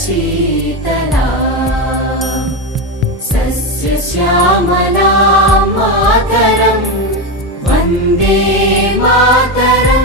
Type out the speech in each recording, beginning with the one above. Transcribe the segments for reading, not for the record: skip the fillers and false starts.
शीतला सस्यश्यामला मातरं वन्दे मातरं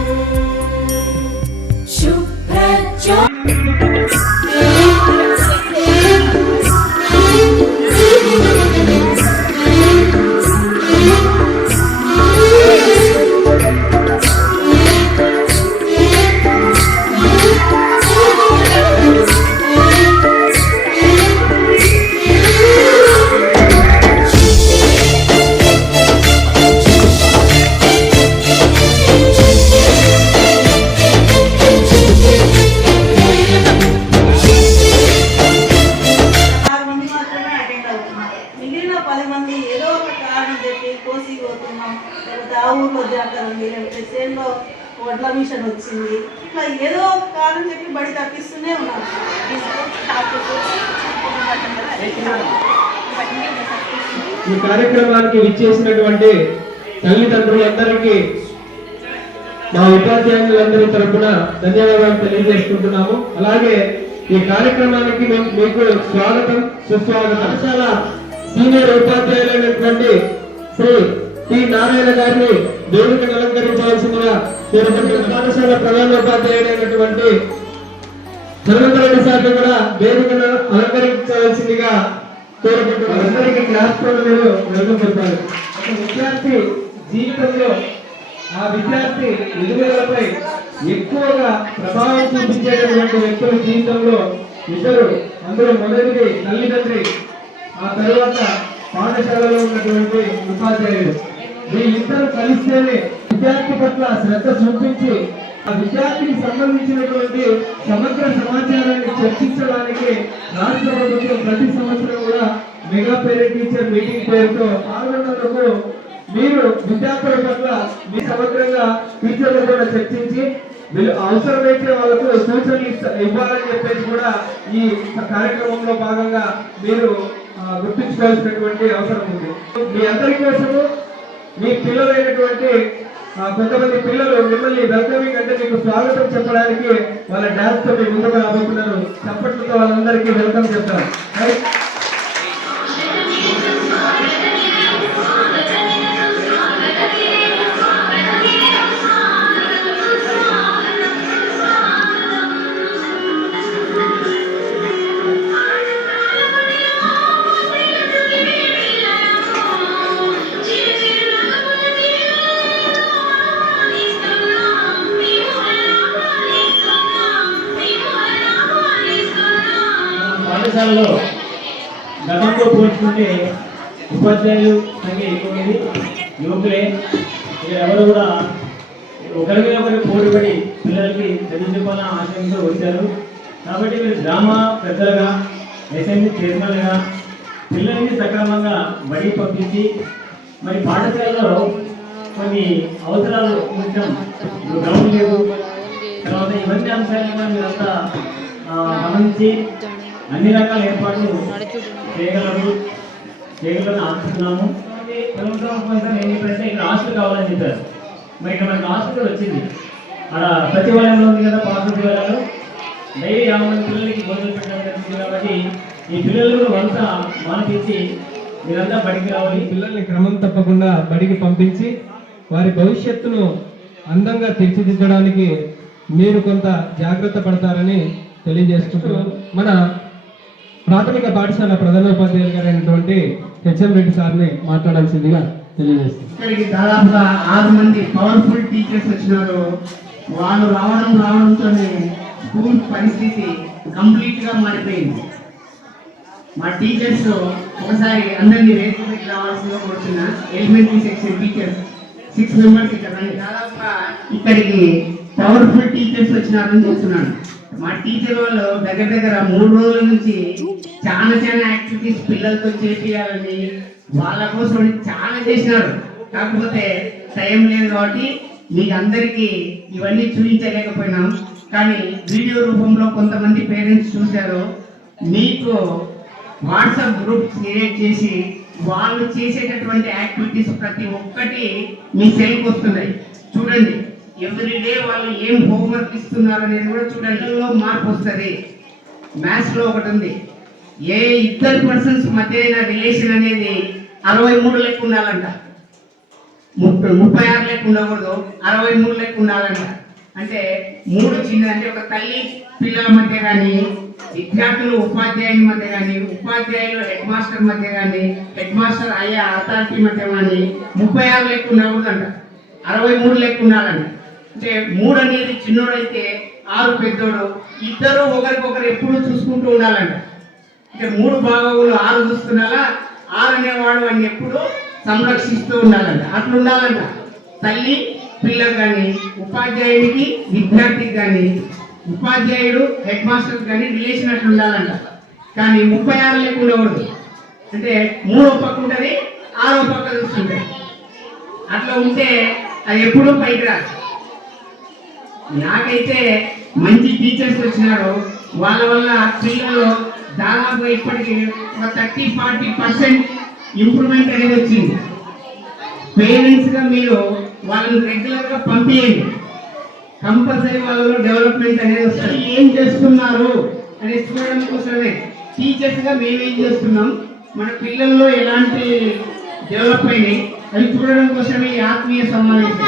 ఊళ్ళో జాతర ఉంది, లేకపోతే సేన్లో వడ్ల మిషన్ వచ్చింది, ఇట్లా ఏదో ఒక కారణం చెప్పి బడి తప్పిస్తూనే ఉన్నాం. ఈ కార్యక్రమానికి విచ్చేసినటువంటి తల్లిదండ్రులందరికీ మా ఉపాధ్యాయులందరి తరఫున ధన్యవాదాలు తెలియజేసుకుంటున్నాము. అలాగే ఈ కార్యక్రమానికి మీకు స్వాగతం సుస్వాగతం. పాఠశాల సీనియర్ ఉపాధ్యాయులైనటువంటి శ్రీ టి నారాయణ గారిని వేదికను అలంకరించవలసిందిగా కోరుకుంటున్నాం. పాఠశాల ప్రధానోపాధ్యాయుడైనటువంటి హనుమంతరెడ్డి సార్ని కూడా వేదికను అలంకరించవలసిందిగా కోరుకుంటున్నాం. అందరికీ క్లాస్ మీరు వెలుగుపడతారు. ఒక విద్యార్థి జీవితంలో ఆ విద్యార్థి ఎదుగుదలపై ఎక్కువగా ప్రభావం చూపించేటటువంటి వ్యక్తుల జీవితంలో ఇద్దరు, అందులో మొదటిది తల్లిదండ్రి, ఆ తర్వాత పాఠశాలలో ఉన్నటువంటి ఉపాధ్యాయుడు. వీళ్ళిద్దరూ కలిస్తేనే విద్యార్థి పట్ల శ్రద్ధ చూపించి ఆ విద్యార్థికి సంబంధించినటువంటి సమగ్ర సమాచారాన్ని చర్చించడానికి రాష్ట్ర ప్రభుత్వం ప్రతి సంవత్సరం కూడా మెగా పేరెంట్ టీచర్ మీటింగ్ పేరుతో పాల్గొన్నందుకు మీరు విద్యార్థుల పట్ల మీ సమగ్రంగా టీచర్లు కూడా చర్చించి వీళ్ళు అవసరమైతే వాళ్ళకు సూచనలు ఇవ్వాలని చెప్పేసి కూడా ఈ కార్యక్రమంలో భాగంగా మీరు గుర్తించుకోవాల్సినటువంటి అవసరం ఉంది. మీ అందరి కోసము మీ పిల్లలైనటువంటి కొంతమంది పిల్లలు మిమ్మల్ని వెల్కమింగ్ అంటే మీకు స్వాగతం చెప్పడానికి వాళ్ళ డాన్స్ తో మీ ముందుకు రాబోతున్నారు. చప్పట్లతో వాళ్ళందరికీ వెల్కమ్ చెప్తారు. పాఠశాలలో గతంతో పోల్చుకుంటే ఉపాధ్యాయులు సంఖ్య ఎక్కువైంది. యువకులే ఎవరు కూడా ఒకరి మీద ఒకరికి పోటీపడి పిల్లలకి చదివించుకోవాలని ఆశయంతో వచ్చారు. కాబట్టి మీరు గ్రామ పెద్దలుగా, అసెంబ్లీ చైర్మన్గా పిల్లల్ని సక్రమంగా బడికి పంపించి మరి పాఠశాలలో కొన్ని అవసరాలు కొంచెం గ్రౌండ్ లేదు, తర్వాత ఇవన్నీ అంశాలను మీరంతా గమనించి అన్ని రకాల ఏర్పాట్లు చేయగలని ఆశిస్తున్నాము. ప్రభుత్వం ఏం చెప్పారంటే ఇక్కడ హాస్టల్ కావాలని చెప్పారు. మరి ఇక్కడ మనకి హాస్టల్ వచ్చింది. అక్కడ సచివాలయంలో ఉంది కదా, పాత సచివాలయంలో డైలీ 50 మంది పిల్లలకి భోజనం పెట్టడం జరుగుతుంది. కాబట్టి ఈ పిల్లలు కూడా వంట మానిపించి మీరంతా బడికి రావాలి. పిల్లల్ని క్రమం తప్పకుండా బడికి పంపించి వారి భవిష్యత్తును అందంగా తీర్చిదిద్దడానికి మీరు కొంత జాగ్రత్త పడతారని తెలియజేసుకుంటున్నాం. మన ప్రాథమిక పాఠశాల ప్రధానోపాధ్యాయులు గారైనటువంటి హెచ్ఎం రెడ్డి సార్ని మాట్లాడాల్సిందిగా తెలియజేస్తాం. ఇక్కడికి దాదాపుగా 6 మంది పవర్ఫుల్ టీచర్స్ వచ్చినారు. వాళ్ళు రావడంతోనే స్కూల్ పరిస్థితి కంప్లీట్ గా మారిపోయింది. మా టీచర్స్ ఒకసారి అందరినీ రేపు పెట్టి రావాల్సిందిగా కోరుతున్నా. ఎలిమెంటరీ సెక్షన్ టీచర్స్ 6 మెంబర్స్ ఇక్కడ దాదాపుగా ఇక్కడికి పవర్ఫుల్ టీచర్స్ వచ్చినారని చెప్తున్నాను. మా టీచర్ వాళ్ళు దగ్గర 3 రోజుల నుంచి చాలా యాక్టివిటీస్ పిల్లలతో చేపియాలని వాళ్ళ కోసం చాలా చేసినారు. కాకపోతే టైం లేదు కాబట్టి మీకు అందరికీ ఇవన్నీ చూపించలేకపోయినాం. కానీ వీడియో రూపంలో కొంతమంది పేరెంట్స్ చూశారు. మీకు వాట్సాప్ గ్రూప్స్ క్రియేట్ చేసి వాళ్ళు చేసేటటువంటి యాక్టివిటీస్ ప్రతి ఒక్కటి మీ సెల్కి వస్తున్నాయి. చూడండి, ఎవ్రీడే వాళ్ళు ఏం హోంవర్క్ ఇస్తున్నారు అనేది కూడా చూడండి. మార్పు వస్తుంది. మ్యాథ్స్లో ఒకటి ఉంది, ఏ ఇద్దరు పర్సన్స్ మధ్య అయిన రిలేషన్ అనేది 63 లెక్క ఉండాలంట, 36 లెక్క ఉండకూడదు, 63 లెక్క ఉండాలంట. అంటే 3 చిన్నది, అంటే ఒక తల్లి పిల్లల మధ్య కానీ, విద్యార్థులు ఉపాధ్యాయుల మధ్య కానీ, ఉపాధ్యాయులు హెడ్ మాస్టర్ మధ్య కానీ, హెడ్ మాస్టర్ అయ్యే అథారిటీ మధ్య కానీ 36 లెక్క ఉండకూడదంట, 63 లెక్క ఉండాలంట. అంటే 3 అనేది చిన్నోడైతే 6 పెద్దోడు, ఇద్దరు ఒకరికొకరు ఎప్పుడు చూసుకుంటూ ఉండాలంట. అంటే 3 భాగములు 6 చూస్తున్నారా, 6 అనేవాడు అని ఎప్పుడు సంరక్షిస్తూ ఉండాలంట. అట్లా ఉండాలంట తల్లి పిల్లలకు కానీ, ఉపాధ్యాయుడికి విద్యార్థికి కానీ, ఉపాధ్యాయుడు హెడ్ మాస్టర్కి కానీ రిలేషన్ అట్లా ఉండాలంట. కానీ 36 లెక్క ఉండకూడదు. అంటే 3 పక్క ఉంటుంది, 6 పక్క చూస్తుంటాయి. అట్లా ఉంటే అది ఎప్పుడూ పైకి రాదు. నాకైతే మంచి టీచర్స్ వచ్చినారు, వాళ్ళ వల్ల పిల్లలు దాదాపు ఇప్పటికి ఒక 30-40% ఇంప్రూవ్మెంట్ అనేది వచ్చింది. పేరెంట్స్గా మీరు వాళ్ళని రెగ్యులర్గా పంపించండి, కంపల్సరీ వాళ్ళలో డెవలప్మెంట్ అనేది వస్తుంది. ఏం చేస్తున్నారు అనేది చూడడం కోసమే టీచర్స్గా మేమేం చేస్తున్నాం, మన పిల్లల్లో ఎలాంటి డెవలప్ అయినాయి అది చూడడం కోసమే ఈ ఆత్మీయ సమావేశం.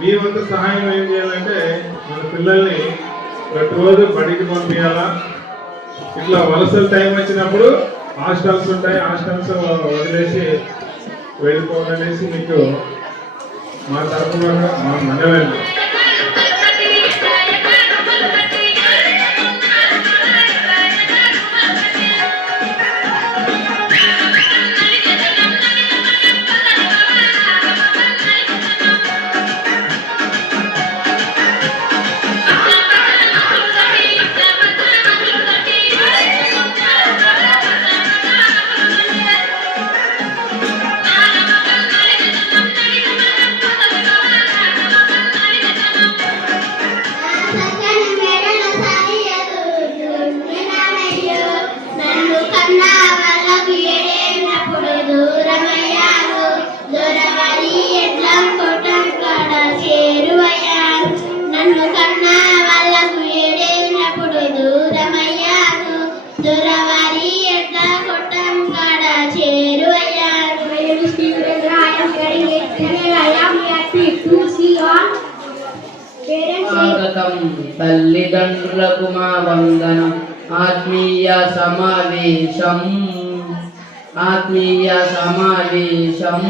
మీ వంతు సహాయం ఏం చేయాలంటే మన పిల్లల్ని ప్రతిరోజు బడికి పంపించాలా. ఇట్లా వలసల టైం వచ్చినప్పుడు హాస్టల్స్ ఉంటాయి, హాస్టల్స్ వదిలేసి వెళ్ళిపోవాలనేసి మీకు మా తరఫున మా మనవి. తల్లిదండ్రులకు మా వందనం. ఆత్మీయ సమావేశం, ఆత్మీయ సమావేశం.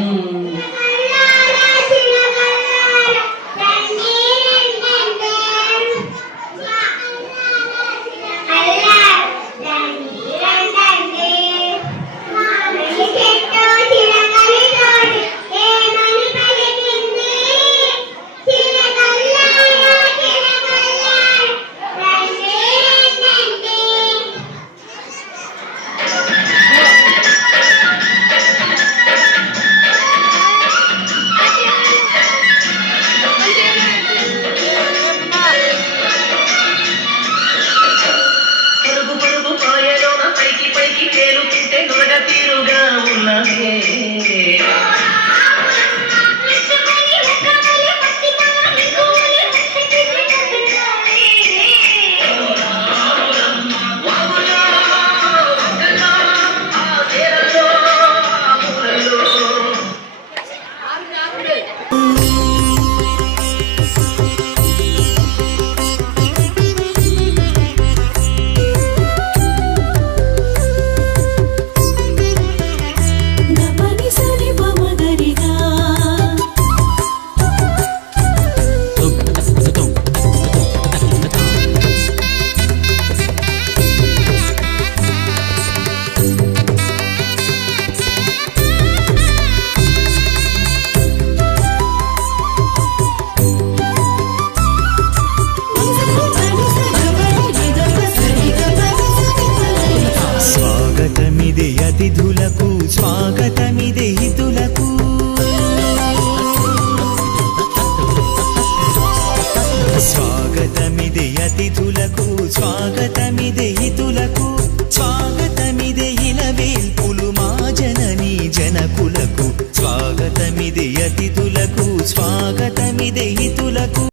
స్వాగతమిదే అతిథులకు స్వాగతమిదే హితులకు స్వాగతమిదే ఇలవేల్పులు మా జననీ జనకులకు స్వాగతమిదే అతిథులకు స్వాగతమిదే హితులకు